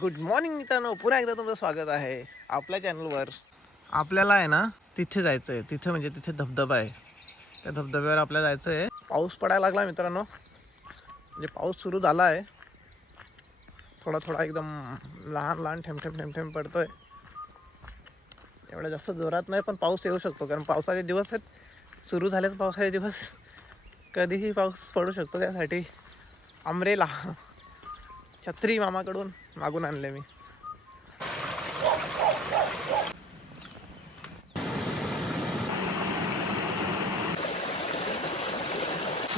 Good morning मित्रांनो, पुन्हा एकदा तुमचं स्वागत आहे आपल्या चॅनलवर. आपल्याला आहे ना तिथे जायचं आहे. तिथे म्हणजे तिथे धबधबा आहे. त्या धबधब्यावर आपल्याला जायचं आहे. पाऊस पडायला लागला मित्रांनो, म्हणजे पाऊस सुरू झाला आहे. थोडा थोडा एकदम लहान लहान थेंब थेंब थेंब थेंब पडतोय. एवढा जास्त जोरात नाही, पण पाऊस येऊ शकतो, कारण पावसाचे दिवस आहेत. सुरू झालेत पावसाचे दिवस, कधीही पाऊस पडू शकतो. त्यासाठी अमरेला छत्री मामाकडून मागून आणले मी.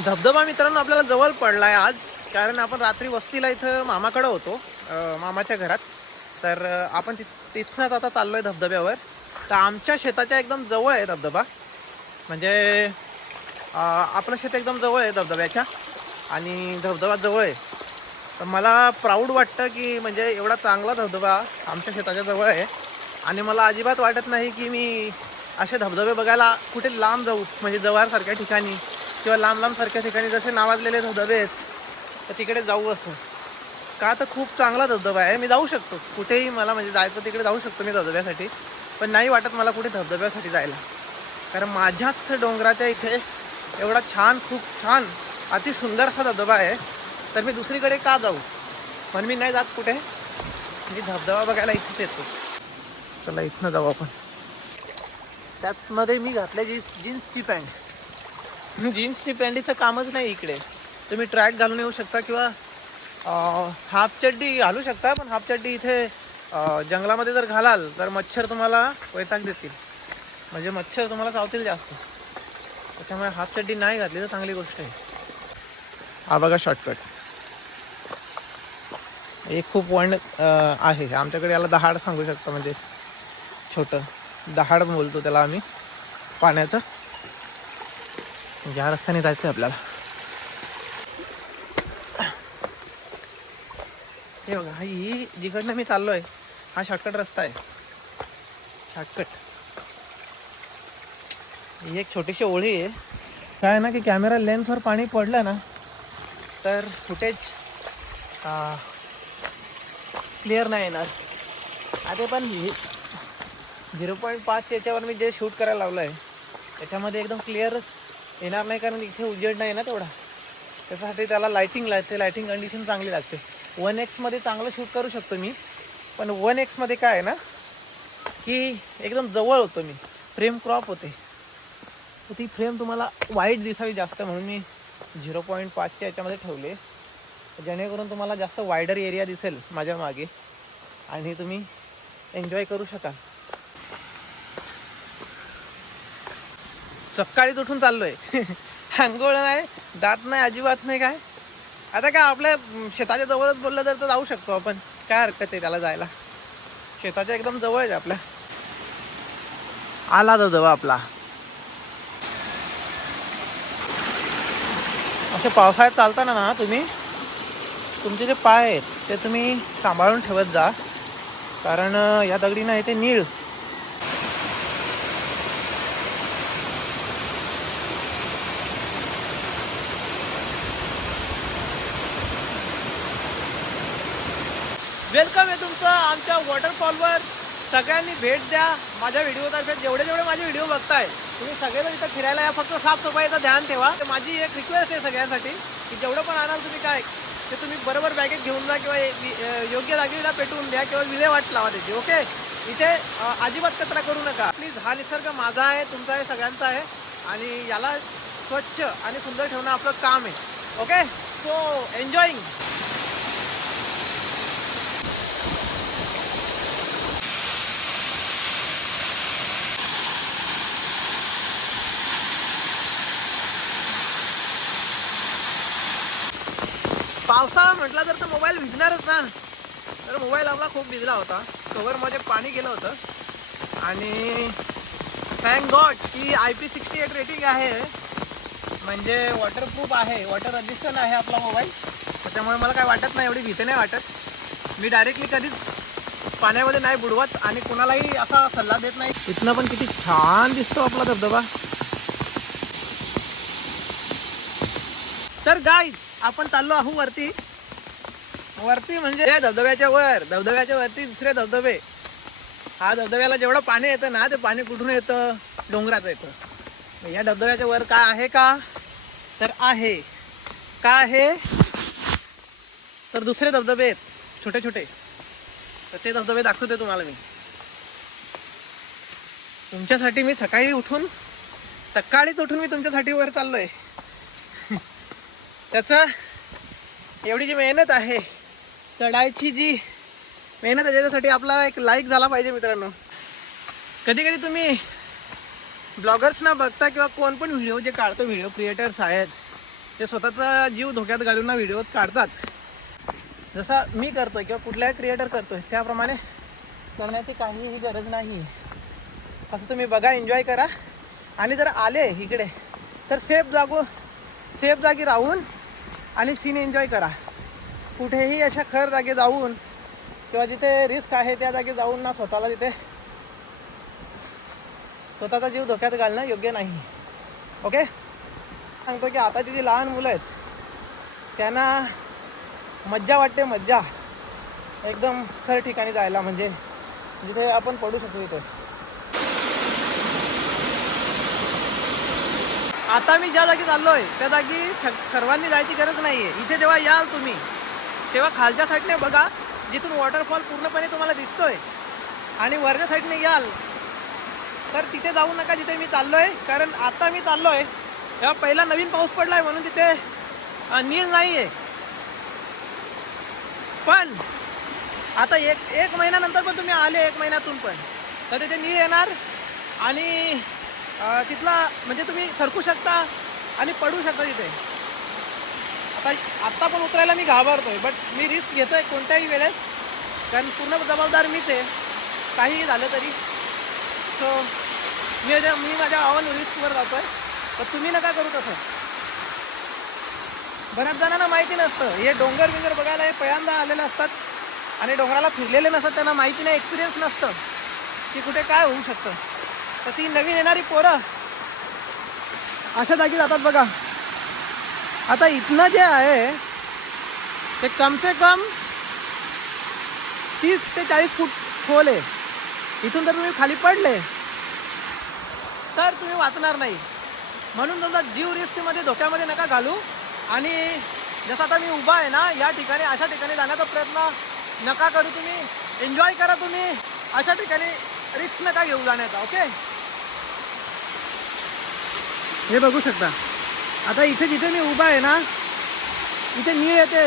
धबधबा मित्रांनो आपल्याला जवळ पडलाय आज, कारण आपण रात्री वस्तीला इथं मामाकडे होतो, मामाच्या घरात. तर आपण तिथनंच आता चाललोय धबधब्यावर. तर आमच्या शेताच्या एकदम जवळ आहे धबधबा, म्हणजे आपलं शेत एकदम जवळ आहे धबधब्याच्या, आणि धबधबा जवळ आहे. तर मला प्राऊड वाटतं की म्हणजे एवढा चांगला धबधबा आमच्या शेताच्या जवळ आहे. आणि मला अजिबात वाटत नाही की मी असे धबधबे बघायला कुठे लांब जाऊ, म्हणजे जवळसारख्या ठिकाणी किंवा लांब लांब सारख्या ठिकाणी जसे नावाजलेले धबधबे आहेत तर तिकडे जाऊ असं. का तर खूप चांगला धबधबा आहे, मी जाऊ शकतो कुठेही. मला म्हणजे जायचं तिकडे जाऊ शकतो मी धबधब्यासाठी, पण नाही वाटत मला कुठे धबधब्यासाठी जायला, कारण माझ्याच डोंगराच्या इथे एवढा छान, खूप छान, अति सुंदरसा धबधबा आहे. तर मी दुसरीकडे का जाऊ, पण मी नाही जात कुठे. मी धबधबा बघायला इथेच येतो. चला इथनं जाऊ आपण. त्यातमध्ये मी घातल्या जीन्सची पॅन्ट. जीन्सची पॅन्टीचं कामच नाही इकडे. तुम्ही ट्रॅक घालून येऊ शकता किंवा हाफ चड्डी घालू शकता, पण हाफ चड्डी इथे जंगलामध्ये जर घालाल तर मच्छर तुम्हाला वैताग देतील, म्हणजे मच्छर तुम्हाला चावतील जास्त. त्याच्यामुळे हाफ चड्डी नाही घातली तर चांगली गोष्ट आहे. हा बघा शॉर्टकट. हे खूप वंड आहे आमच्याकडे, याला दहाड सांगू शकतो, म्हणजे छोटं दहाड बोलतो त्याला आम्ही, पाण्याचं. ज्या रस्त्याने जायचं आहे आपल्याला, हे बघा, ही जिकडनं मी चाललो आहे हा शॉर्टकट रस्ता आहे. शॉर्टकट ही एक छोटीशी ओळी आहे. काय आहे ना की कॅमेरा लेन्सवर पाणी पडलं ना तर फुटेज क्लिअर नाही येणार. आता पण 0.5 याच्यावर मी जे शूट करायला लावलं आहे त्याच्यामध्ये एकदम क्लिअर येणार नाही, कारण इथे उजेड नाही ना तेवढा. त्याच्यासाठी त्याला लायटिंग लागते, लायटिंग कंडिशन चांगली लागते. 1x मध्ये चांगलं शूट करू शकतो मी, पण 1x मध्ये काय आहे ना की एकदम जवळ होतो मी, फ्रेम क्रॉप होते. ती फ्रेम तुम्हाला वाईट दिसावी जास्त, म्हणून मी 0.5च्या याच्यामध्ये ठेवले, जेणेकरून तुम्हाला जास्त वायडर एरिया दिसेल माझ्या मागे आणि तुम्ही एन्जॉय करू शकाल. सकाळीच उठून चाललोय. आंघोळ नाही, दात नाही, अजिबात नाही. काय आता काय आपल्या शेताच्या जवळच बोललं तर जाऊ शकतो आपण, काय हरकत आहे त्याला जायला. शेताच्या एकदम जवळ आहे आपल्या. आला धबधबा आपला. असे पावसाळ्यात चालताना ना तुम्ही तुमचे जे पाय आहेत ते तुम्ही सांभाळून ठेवत जा, कारण या दगडी ना इथे नीळ वेलकम आहे तुमचं आमच्या वॉटरफॉलवर. सगळ्यांनी भेट द्या माझ्या व्हिडिओतर्फे. जेवढे माझे व्हिडिओ बघताय तुम्ही सगळेजण इथं फिरायला या. फक्त साफसफाईचं ध्यान ठेवा. माझी एक रिक्वेस्ट आहे सगळ्यांसाठी की जेवढं पण आणाल तुम्ही काय ते तुम्ही बरोबर बॅगेत घेऊन जा, किंवा योग्य जागेला पेटवून द्या, किंवा विल्हेवाट लावा त्याची. ओके, इथे अजिबात कचरा करू नका प्लीज. हा निसर्ग माझा आहे, तुमचा आहे, सगळ्यांचा आहे, आणि याला स्वच्छ आणि सुंदर ठेवणं आपलं काम आहे. Okay, so enjoying. पावसाळा म्हटला तर मोबाईल भिजणारच ना. तर मोबाईल आपला खूप भिजला होता, कव्हरमध्ये पाणी गेलं होतं. आणि थँक गॉड की IP68 रेटिंग आहे, म्हणजे वॉटरप्रूफ आहे, वॉटर रेजिस्टंट आहे आपला मोबाईल. त्याच्यामुळे मला काय वाटत नाही, एवढी भीती नाही वाटत. मी डायरेक्टली कधीच पाण्यामध्ये नाही बुडवत आणि कुणालाही असा सल्ला देत नाही. इथनं पण किती छान दिसतो आपला धबधबा. तर गाईज आपण चाललो आहोत वरती. वरती म्हणजे धबधब्याच्या वरती दुसरे धबधबे. हा धबधब्याला जेवढं पाणी येतं ना ते पाणी कुठून येतं? डोंगराचं येतं. या धबधब्याच्या वर काय आहे का? तर आहे. का आहे? तर दुसरे धबधबे आहेत छोटे छोटे. तर ते धबधबे दाखवते तुम्हाला मी. तुमच्यासाठी मी सकाळीच उठून मी तुमच्यासाठी वर चाललोय. त्याचं एवढी जी मेहनत आहे, चढायची जी मेहनत आहे, त्याच्यासाठी आपला एक लाईक झाला पाहिजे मित्रांनो. कधी कधी तुम्ही ब्लॉगर्सना बघता किंवा कोण पण व्हिडिओ जे काढतो, व्हिडिओ क्रिएटर्स आहेत, ते स्वतःचा जीव धोक्यात घालून ना व्हिडिओ काढतात. जसा मी करतोय किंवा कुठलाही क्रिएटर करतोय त्याप्रमाणे करण्याची काहीही गरज नाही. फक्त तुम्ही बघा, एन्जॉय करा. आणि जर आले इकडे तर सेफ जागी राहून आणि सीन एन्जॉय करा. कुठेही अशा खर जागे जाऊन किंवा जिथे रिस्क आहे त्या जागी जाऊन ना स्वतःचा जीव धोक्यात घालणं योग्य नाही. ओके. सांगतो की आताची जी लहान मुलं आहेत त्यांना मज्जा वाटते, मज्जा एकदम खर ठिकाणी जायला, म्हणजे जिथे आपण पडू शकतो तिथे. आता मी ज्या जागी चाललोय त्या जागी सर्वांनी जायची गरज नाहीये. इथे जेव्हा याल तुम्ही तेव्हा खालच्या साईडने बघा, जिथून वॉटरफॉल पूर्णपणे तुम्हाला दिसतोय. आणि वरच्या साईडने याल तर तिथे जाऊ नका जिथे मी चाललोय, कारण आता मी चाललोय तेव्हा पहिला नवीन पाऊस पडलाय म्हणून तिथे नील नाहीये. पण आता एक महिन्यानंतर पण तुम्ही आले, 1 महिन्यातून पण, तर तिथे नीळ येणार आणि तिथला म्हणजे तुम्ही सरकू शकता आणि पडू शकता तिथे. आत्ता पण उतरायला मी घाबरतोय, बट मी रिस्क घेतोय कोणत्याही वेळेस, कारण पूर्ण जबाबदार मीच आहे काहीही झालं तरी. सो मी माझ्या आव्हान रिस्कवर जातोय, तर तुम्ही नका करू तसं. बऱ्याच जणांना माहिती नसतं, हे डोंगर बघायला हे पहिल्यांदा आलेले असतात आणि डोंगराला फिरलेले नसतात, त्यांना माहिती नाही, एक्सपिरियन्स नसतं की कुठे काय होऊ शकतं. तर ती नवीन येणारी पोरं अशा जागी जातात बघा. आता इथनं जे आहे ते कम से कम 30 ते 40 फूट खोल आहे. इथून जर तुम्ही खाली पडले तर तुम्ही वाचणार नाही. म्हणून तुमचा जीव रिस्कमध्ये, धोक्यामध्ये नका घालू. आणि जसं आता मी उभा आहे ना या ठिकाणी, अशा ठिकाणी जाण्याचा प्रयत्न नका करू. तुम्ही एन्जॉय करा. तुम्ही अशा ठिकाणी रिस्क नका घेऊ जाण्याचा. ओके. हे बघू शकता. आता इथे जिथे मी उभा आहे ना इथे नीळ येते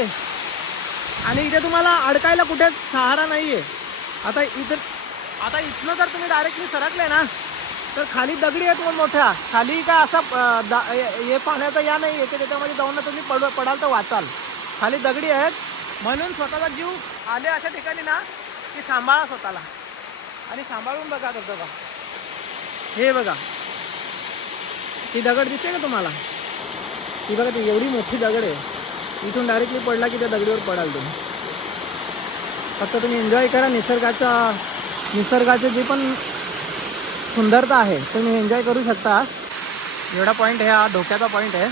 आणि इथे तुम्हाला अडकायला कुठे सहारा नाही आहे. आता इथनं जर तुम्ही डायरेक्टली सरकले ना तर खाली दगडी आहेत मोठ्या. खाली काय असा हे पाण्याचा या नाही येते, त्याच्यामध्ये जाऊन तुम्ही पडाल तर वाचाल. खाली दगडी आहेत, म्हणून स्वतःचा जीव आले अशा ठिकाणी ना की सांभाळा स्वतःला आणि सांभाळून बघा धबधबा. हे बघा, ती दगड दिसते का तुम्हाला? ती बघा, ती एवढी मोठी दगड आहे. इथून डायरेक्टली पडला की त्या दगडीवर पडाल तुम्ही. फक्त तुम्ही एन्जॉय करा. निसर्गाचे जे पण सुंदरता आहे तुम्ही एन्जॉय करू शकता. एवढा पॉईंट आहे, हा धोक्याचा पॉईंट आहे,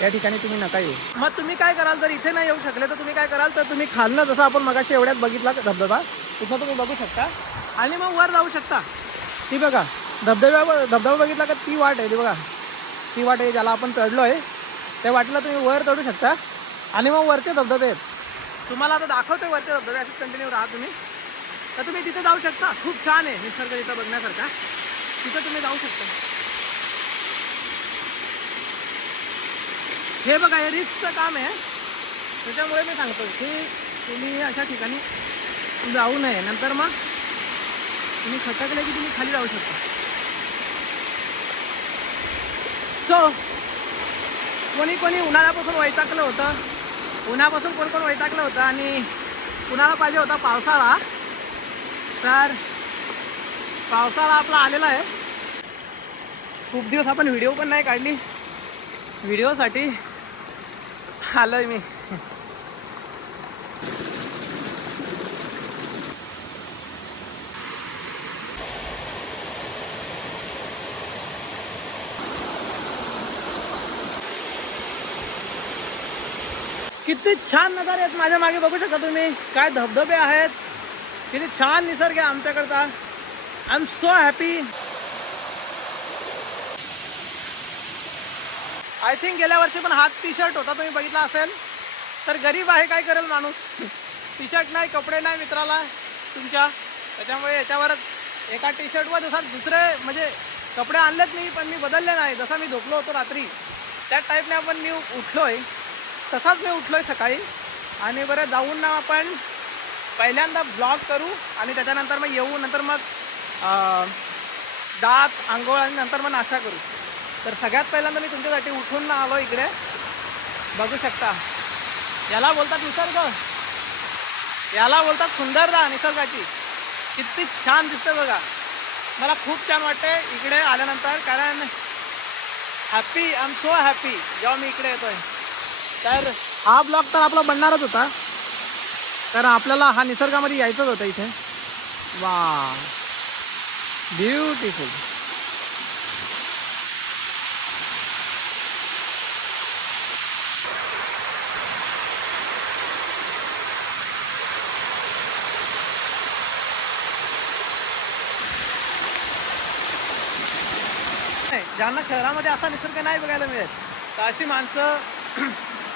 या ठिकाणी तुम्ही नका येऊ. मग तुम्ही काय कराल, जर इथे नाही येऊ शकले तर तुम्ही काय कराल, तर तुम्ही खालनं जसं आपण मगाशी एवढ्यात बघितला धबधबा तिथं तुम्ही बघू शकता आणि मग वर जाऊ शकता. ती बघा धबधबा बघितला का? ती वाट आहे, ती बघा, ती वाट आहे ज्याला आपण चढलो आहे. त्या वाटेला तुम्ही वर चढू शकता आणि मग वरचे धबधबे आहेत. तुम्हाला आता दाखवते वरचे धबधबे, असेच कंटिन्यू राहा तुम्ही. तर तुम्ही तिथे जाऊ शकता. खूप छान आहे निसर्ग इथं बघण्यासारखा. तिथं तुम्ही जाऊ शकता. हे बघा, हे रिस्कचं काम आहे, त्याच्यामुळे मी सांगतो की तुम्ही अशा ठिकाणी जाऊ नये. नंतर मग तुम्ही खटकले की तुम्ही खाली जाऊ शकता. सो कोणी उन्हाळ्यापासून वैतागलं होतं, उन्हापासून कोण वैतागलं होतं आणि कुणाला पाहिजे होता पावसाळा, तर पावसाळा आपला आलेला आहे. खूप दिवस आपण व्हिडिओ पण नाही काढली, व्हिडिओसाठी आलोय मी. किती छान नजारे आहेत माझ्या मागे, बघू शकता तुम्ही. काय धबधबे आहेत, किती छान निसर्ग आहे आमच्याकडचा. I am so happy. I think गेल्या वर्षी पण हात टी शर्ट होता, तुम्ही बघितला असेल. तर गरीब आहे, काय करेल माणूस. टी शर्ट नाही, कपडे नाही मित्राला तुमच्या, त्याच्यामुळे याच्यावरच एका टी शर्टवर जसा दुसरे म्हणजे कपडे आणलेत मी, पण मी बदलले नाही. जसा मी झोपलो होतो रात्री त्या टाईपने आपण मी उठलोय, तसाच मी उठलोय सकाळी. आणि बरं जाऊन ना आपण पहिल्यांदा ब्लॉग करू आणि त्याच्यानंतर मग येऊ, नंतर मग दात आंघोळ आणि नंतर मग नाश्ता करू. तर सगळ्यात पहिल्यांदा मी तुमच्यासाठी उठून ना आलो इकडे, बघू शकता. याला बोलतात निसर्ग, याला बोलतात सुंदरता निसर्गाची. किती छान दिसतं बघा. मला खूप छान वाटते इकडे आल्यानंतर, कारण happy, I am so happy जेव्हा मी इकडे येतोय. तर हा ब्लॉग तर आपला बनणारच होता, कारण आपल्याला हा निसर्गामध्ये यायचंच होतं इथे. वा, ब्युटिफुल. ज्यांना शहरामध्ये असा निसर्ग नाही बघायला मिळत, तर अशी माणसं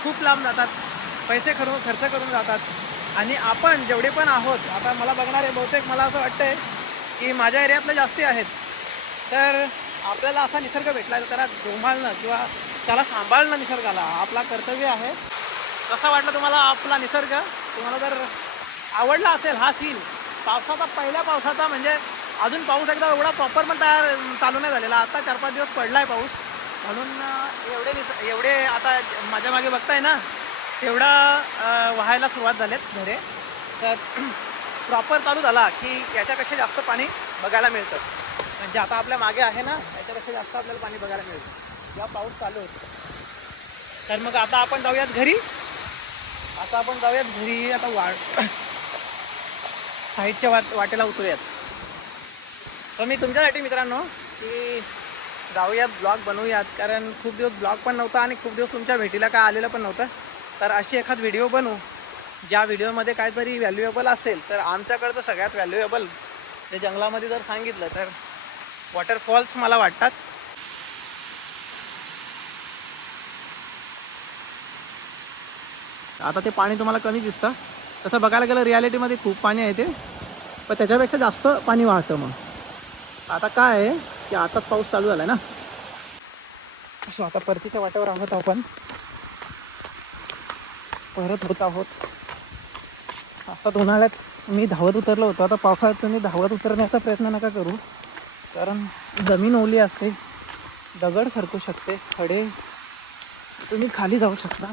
खूप लांब जातात, पैसे खर्च करून जातात. आणि आपण जेवढे पण आहोत, आता मला बघणारे बहुतेक मला असं वाटतंय की माझ्या एरियातले जास्ती आहेत. तर आपल्याला असा निसर्ग भेटला तर त्याला जोमाळणं किंवा त्याला सांभाळणं निसर्गाला आपला कर्तव्य आहे. कसा वाटला तुम्हाला आपला निसर्ग? तुम्हाला जर आवडला असेल हा सीन, पावसाचा, पहिल्या पावसाचा, म्हणजे अजून पाऊस एकदा एवढा प्रॉपर पण चालू नाही झालेला. आता 4-5 दिवस पडला आहे पाऊस, म्हणून एवढे आता माझ्या मागे बघताय ना, तेवढा व्हायला सुरुवात झालेत झरे. तर प्रॉपर चालू झाला की याच्यापेक्षा जास्त पाणी बघायला मिळतं. म्हणजे आता आपल्या मागे आहे ना, याच्यापेक्षा जास्त आपल्याला पाणी बघायला मिळतं जेव्हा पाऊस चालू होतो. तर मग आता आपण जाऊयात घरी. आता साईडच्या वाटेला उतरूयात. तर मी तुमच्यासाठी मित्रांनो की जाऊयात, ब्लॉग बनवूयात, कारण खूप दिवस ब्लॉग पण नव्हता आणि खूप दिवस तुमच्या भेटीला काय आलेलं पण नव्हतं. तर अशी एखाद व्हिडिओ बनवू ज्या व्हिडिओमध्ये काहीतरी व्हॅल्युएबल असेल. तर आमच्याकडचं सगळ्यात व्हॅल्युएबल जे जंगलामध्ये जर सांगितलं तर वॉटरफॉल्स मला वाटतात. आता ते पाणी तुम्हाला कमी दिसतं, तसं बघायला गेलं रियालिटीमध्ये खूप पाणी आहे ते, पण त्याच्यापेक्षा जास्त पाणी वाहतं. मग आता काय आहे की आताच पाऊस चालू झाला ना, सो आता परतीच्या वाटेवर आहोत आपण, परत होत आहोत. असं उन्हाळ्यात मी धावत उतरलो होतो, आता पावसाळ्यात तुम्ही धावत उतरण्याचा प्रयत्न नका करू, कारण जमीन ओली असते, दगड सरकू शकते, खडे, तुम्ही खाली जाऊ शकता.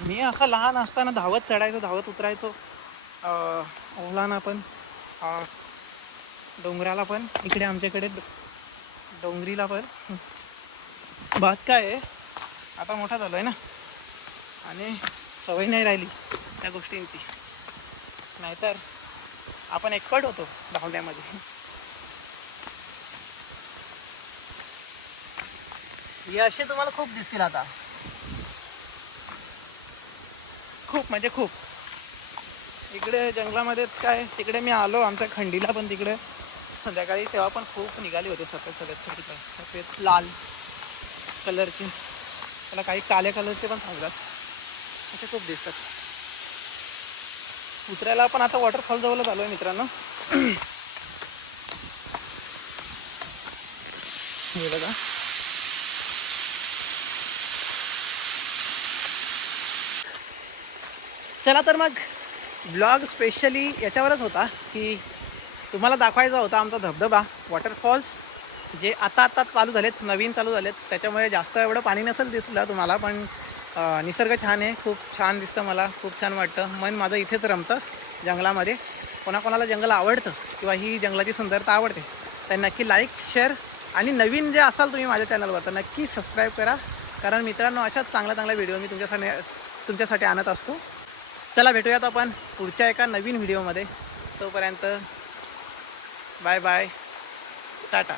मी असा लहान असताना धावत चढायचो, धावत उतरायचो, ओलाना पण, डोंगराला पण, इकडे आमच्याकडे डोंगरीला पण. बात काय आहे, आता मोठा झालो आहे ना, आणि सवय नाही राहिली त्या गोष्टींची, नाहीतर आपण एक्सपर्ट होतो धावण्यामध्ये. हे असे तुम्हाला खूप दिसतील आता, खूप म्हणजे खूप. इकडे जंगलामध्येच काय, तिकडे मी आलो आमच्या खंडीला पण, तिकडे संध्याकाळी तेव्हा पण खूप निघाली होते सफेद लाल कलरची, त्याला काही काळ्या कलरचे पण सांगतात, असे खूप दिसतात. उतरायला पण आता वॉटरफॉल जवळ झालो आहे मित्रांनो. हे बघा, चला तर मग ब्लॉग स्पेशली याच्यावरच होता की तुम्हाला दाखवायचा होता आमचा धबधबा, वॉटरफॉल्स जे आता चालू झालेत, नवीन चालू झालेत, त्याच्यामुळे जास्त एवढं पाणी नसेल दिसलं तुम्हाला, पण निसर्ग छान आहे, खूप छान दिसतं, मला खूप छान वाटतं. मन माझं इथेच रमतं जंगलामध्ये. कोणाकोणाला जंगल आवडतं किंवा ही जंगलाची सुंदरता आवडते तर नक्की लाईक, शेअर, आणि नवीन जे असाल तुम्ही माझ्या चॅनलवर तर नक्की सबस्क्राईब करा, कारण मित्रांनो अशाच चांगल्या व्हिडिओ मी तुमच्यासाठी आणत असतो. चला भेटूयात आपण पुढच्या एका नवीन व्हिडिओमध्ये. तोपर्यंत बाय बाय, टाटा.